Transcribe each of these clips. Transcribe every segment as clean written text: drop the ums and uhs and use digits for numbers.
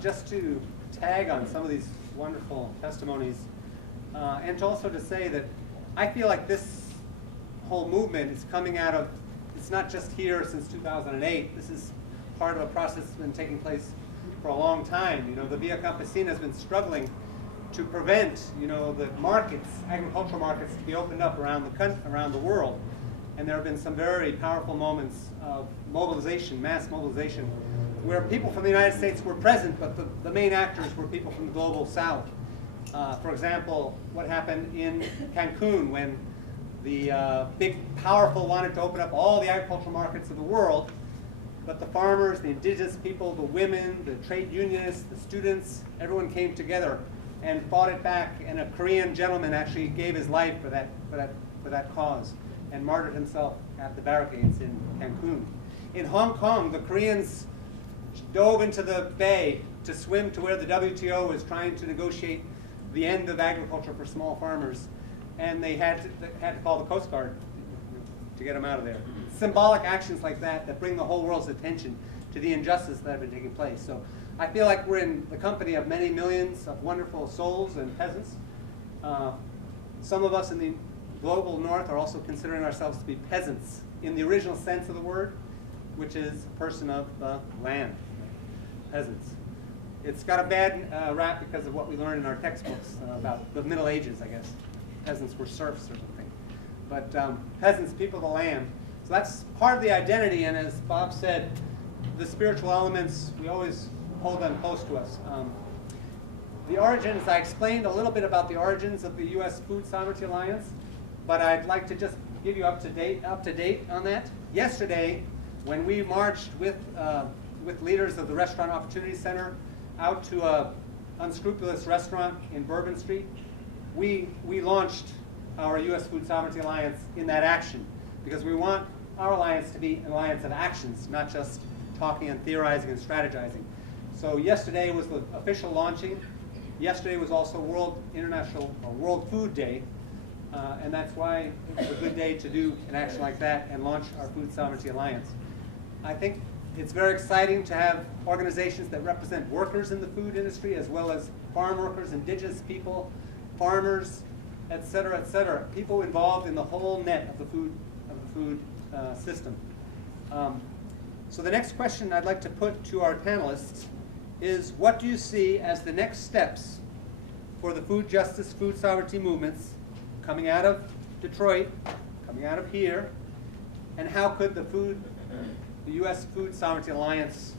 just to tag on some of these wonderful testimonies, and also to say that I feel like this whole movement is coming out of, it's not just here since 2008. This is part of a process that's been taking place for a long time. You know, the Via Campesina has been struggling to prevent, you know, the markets, agricultural markets, to be opened up around the world. And there have been some very powerful moments of mobilization, mass mobilization, where people from the United States were present, but the main actors were people from the global south. For example, what happened in Cancun when the big powerful wanted to open up all the agricultural markets of the world, but the farmers, the indigenous people, the women, the trade unionists, the students, everyone came together and fought it back, and a Korean gentleman actually gave his life for that cause and martyred himself at the barricades in Cancun. In Hong Kong, the Koreans dove into the bay to swim to where the WTO was trying to negotiate the end of agriculture for small farmers, and they had to call the Coast Guard to get them out of there. Symbolic actions like that that bring the whole world's attention to the injustice that have been taking place. So I feel like we're in the company of many millions of wonderful souls and peasants. Some of us in the global north are also considering ourselves to be peasants in the original sense of the word, which is a person of the land, peasants. It's got a bad rap because of what we learned in our textbooks about the Middle Ages, I guess. Peasants were serfs or something. But peasants, people of the land. So that's part of the identity, and as Bob said, the spiritual elements, we always hold them close to us. The origins, I explained a little bit about the origins of the U.S. Food Sovereignty Alliance, but I'd like to just give you up to date on that. Yesterday, when we marched with leaders of the Restaurant Opportunity Center out to an unscrupulous restaurant in Bourbon Street, we launched our U.S. Food Sovereignty Alliance in that action, because we want our alliance to be an alliance of actions, not just talking and theorizing and strategizing. So yesterday was the official launching. Yesterday was also World Food Day, and that's why it was a good day to do an action like that and launch our Food Sovereignty Alliance. I think it's very exciting to have organizations that represent workers in the food industry, as well as farm workers, indigenous people, farmers, et cetera, people involved in the whole net of the food system. So the next question I'd like to put to our panelists is, what do you see as the next steps for the food justice, food sovereignty movements coming out of Detroit, coming out of here, and how could the U.S. Food Sovereignty Alliance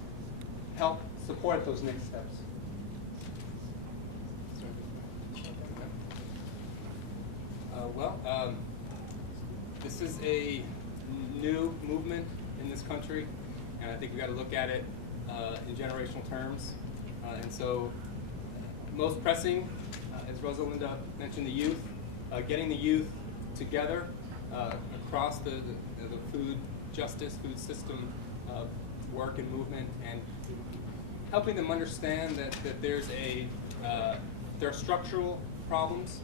help support those next steps? This is a new movement in this country, and I think we got to look at it in generational terms. And so, most pressing, as Rosalinda mentioned, the youth, getting the youth together across the food justice, food system work and movement, and helping them understand that there are structural problems.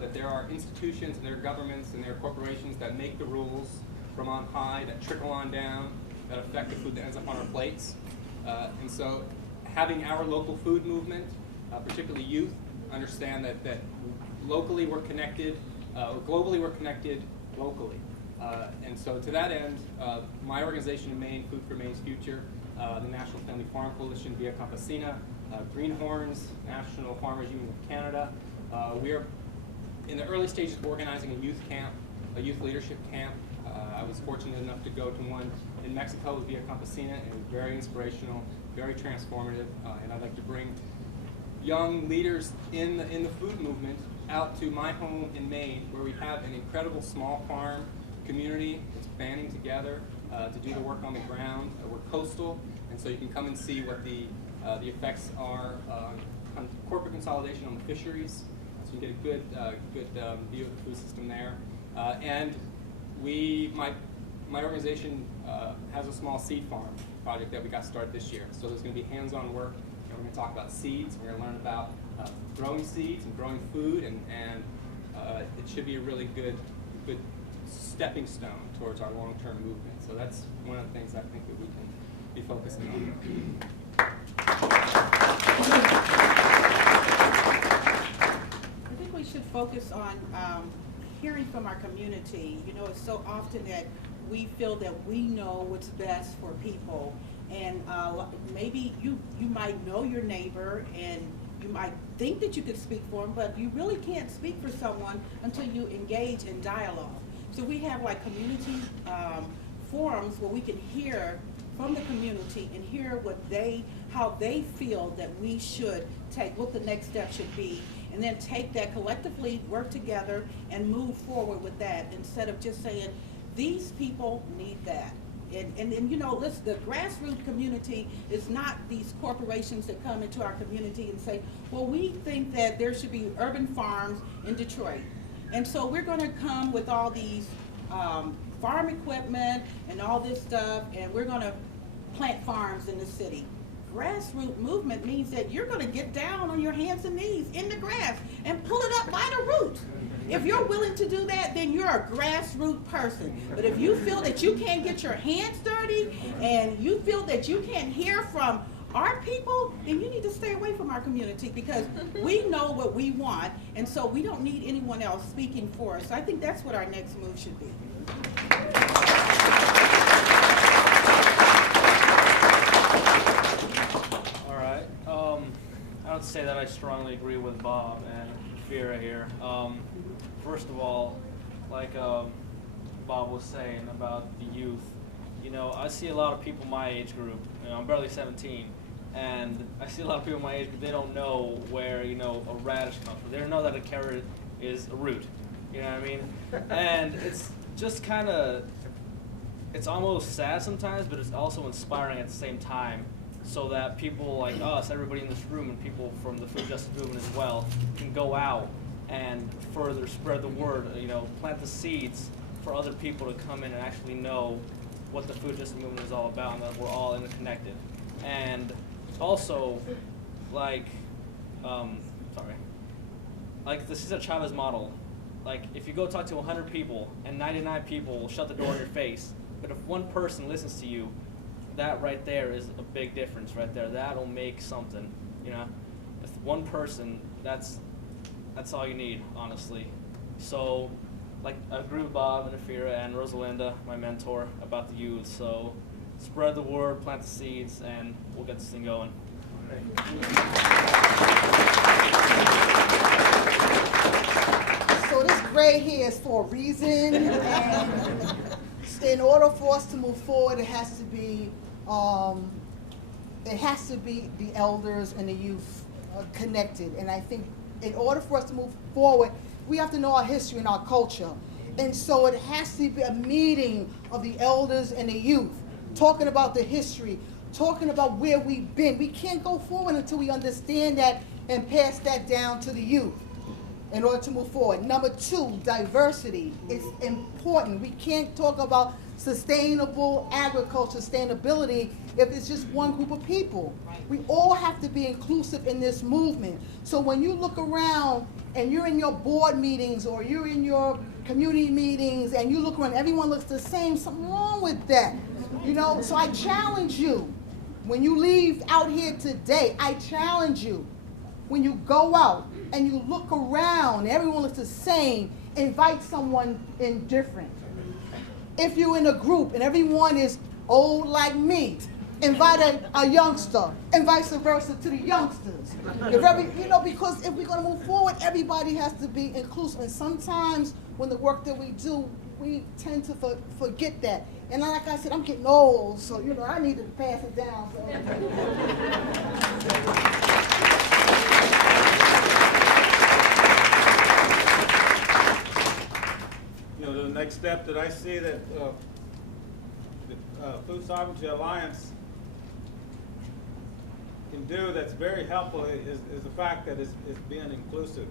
That there are institutions and there are governments and there are corporations that make the rules from on high, that trickle on down, that affect the food that ends up on our plates. And so having our local food movement, particularly youth, understand that locally we're connected, globally we're connected locally. And so to that end, my organization in Maine, Food for Maine's Future, the National Family Farm Coalition, Via Campesina, Greenhorns, National Farmers Union of Canada, we are in the early stages of organizing a youth camp, a youth leadership camp. I was fortunate enough to go to one in Mexico with Via Campesina, and it was very inspirational, very transformative, and I'd like to bring young leaders in the food movement out to my home in Maine, where we have an incredible small farm community that's banding together to do the work on the ground. We're coastal, and so you can come and see what the effects are on corporate consolidation on the fisheries. So you get a good view of the food system there. And my organization has a small seed farm project that we got started this year. So there's going to be hands-on work, and we're going to talk about seeds. We're going to learn about growing seeds and growing food, and it should be a really good stepping stone towards our long-term movement. So that's one of the things I think that we can be focusing on. I think we should focus on hearing from our community. You know, it's so often that we feel that we know what's best for people. And maybe you might know your neighbor and you might think that you could speak for them, but you really can't speak for someone until you engage in dialogue. So we have like community forums where we can hear from the community and hear how they feel that we should take, what the next step should be, and then take that collectively, work together, and move forward with that instead of just saying, these people need that. And you know, listen, the grassroots community is not these corporations that come into our community and say, well, we think that there should be urban farms in Detroit. And so we're going to come with all these farm equipment and all this stuff, and we're going to plant farms in the city. Grassroots movement means that you're going to get down on your hands and knees in the grass and pull it up by the roots. If you're willing to do that, then you're a grassroots person. But if you feel that you can't get your hands dirty and you feel that you can't hear from our people, then you need to stay away from our community, because we know what we want, and so we don't need anyone else speaking for us. So I think that's what our next move should be. All right. I would say that I strongly agree with Bob and Fira here. First of all, like Bob was saying about the youth, you know, I see a lot of people my age group. You know, I'm barely 17, and I see a lot of people my age group. They don't know where, you know, a radish comes from. They don't know that a carrot is a root. You know what I mean? And it's just kind of, it's almost sad sometimes, but it's also inspiring at the same time, so that people like us, everybody in this room, and people from the food justice movement as well, can go out and further spread the word, you know, plant the seeds for other people to come in and actually know what the food justice movement is all about, and that we're all interconnected. And also, like, like the Cesar Chavez model. Like, if you go talk to 100 people and 99 people will shut the door in your face, but if one person listens to you, that right there is a big difference right there. That'll make something, you know. If one person, that's all you need, honestly. So, like, I agree with Bob and Afira and Rosalinda, my mentor, about the youth. So, spread the word, plant the seeds, and we'll get this thing going. So this gray here is for a reason, and in order for us to move forward, it has to be the elders and the youth connected. And I think in order for us to move forward, we have to know our history and our culture. And so it has to be a meeting of the elders and the youth, talking about the history, talking about where we've been. We can't go forward until we understand that and pass that down to the youth in order to move forward. Number two, diversity is important. We can't talk about sustainable agriculture, sustainability, if it's just one group of people. We all have to be inclusive in this movement. So when you look around and you're in your board meetings or you're in your community meetings and you look around, everyone looks the same, something wrong with that. You know, so I challenge you, when you leave out here today, I challenge you, when you go out and you look around, everyone looks the same, invite someone indifferent. If you're in a group and everyone is old like me, invite a youngster, and vice versa to the youngsters. Because if we're going to move forward, everybody has to be inclusive. And sometimes when the work that we do, we tend to forget that. And like I said, I'm getting old, so I need to pass it down. The next step that I see that the Food Sovereignty Alliance can do that's very helpful is the fact that it's being inclusive,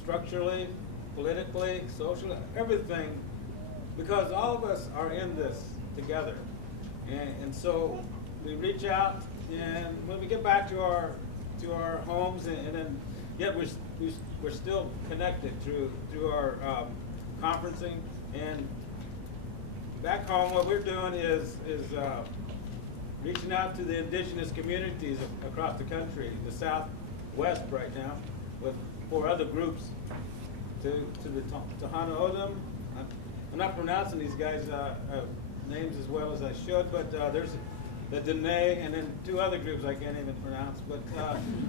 structurally, politically, socially, everything, because all of us are in this together. And so we reach out, and when we get back to our homes, and then yet we're still connected through our conferencing. And back home, what we're doing is reaching out to the indigenous communities across the country, the Southwest right now, with 4 other groups, to the Tohono O'odham. I'm not pronouncing these guys' names as well as I should, but there's the Dene, and then 2 other groups I can't even pronounce. But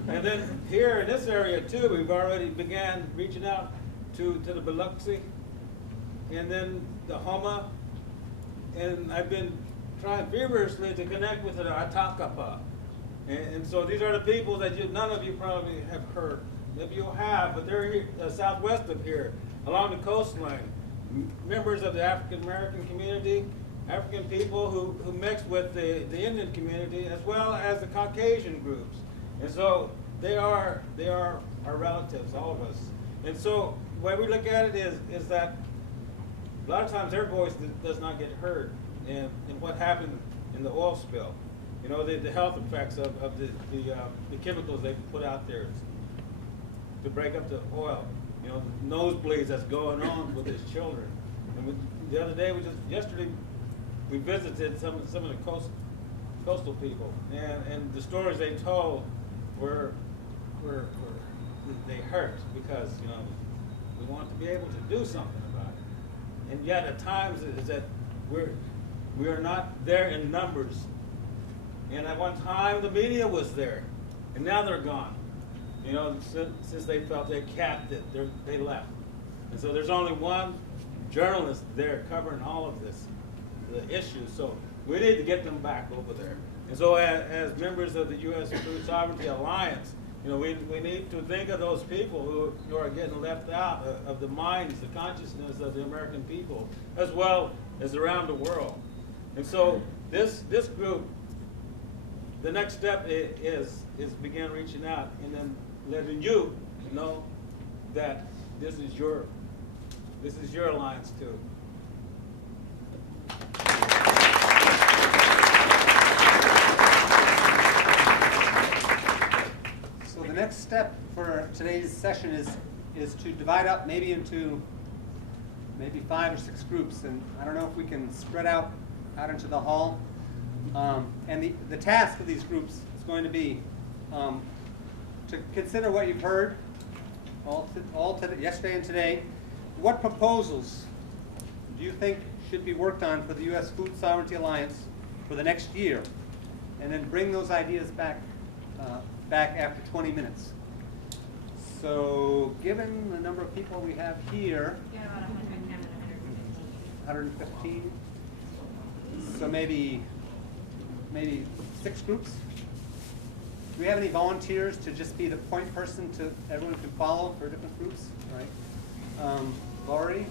and then here in this area too, we've already began reaching out to the Biloxi, and then the Homa, and I've been trying feverishly to connect with the Atakapa. And so these are the people that none of you probably have heard. Maybe you have, but they're here, southwest of here, along the coastline. Members of the African American community, African people who mix with the Indian community, as well as the Caucasian groups. And so they are our relatives, all of us. And so the way we look at it is that a lot of times their voice does not get heard in what happened in the oil spill. You know, the health effects of the chemicals they put out there to break up the oil. You know, the nosebleeds that's going on with his children. And the other day, yesterday, we visited some of the coastal people, and the stories they told were they hurt, because, you know, we want to be able to do something about it. And yet at times is that we are not there in numbers. And at one time the media was there, and now they're gone. You know, since they felt they capped it, they left. And so there's only one journalist there covering all of the issues. So we need to get them back over there. And so as members of the U.S. Food Sovereignty Alliance, you know, we need to think of those people who are getting left out of the minds, the consciousness of the American people, as well as around the world. And so this group, the next step is begin reaching out and then letting you know that this is your alliance too. So the next step for today's session is to divide up maybe into 5 or 6 groups, and I don't know if we can spread out into the hall. And the task of these groups is going to be to consider what you've heard yesterday and today. What proposals do you think should be worked on for the U.S. Food Sovereignty Alliance for the next year? And then bring those ideas back after 20 minutes. So given the number of people we have here, Yeah, about 110 and 115. 115, so maybe 6 groups. Do we have any volunteers to just be the point person to everyone can follow for different groups? Right. Laurie?